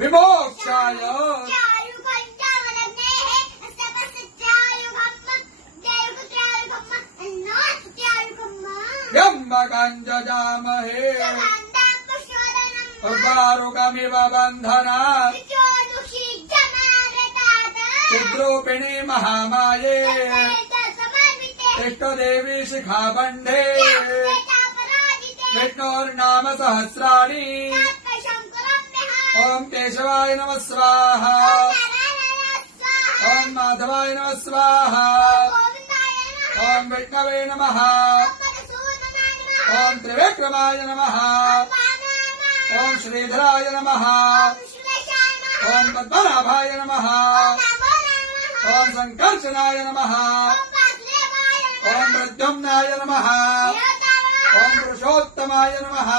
विमोक्षाय त्र्यम्बकञ्जजामहे उर्वारुकमिव बन्धनात् चिद्रूपिणी महामाये इष्टदेवी शिखाबन्धे विष्णोर्नाम सहस्राणि ओम केशवाय नमः स्वाहा ओम माधवाय नमः स्वाहा ओम विष्णवे नमः ओम त्रिविक्रमाय नमः ओम श्रीधराय नमः ओम पद्मनाभाय नमः ओम संकर्षणाय नमः ओम प्रद्युम्नाय नमः ओम पुरुषोत्तमाय नमः।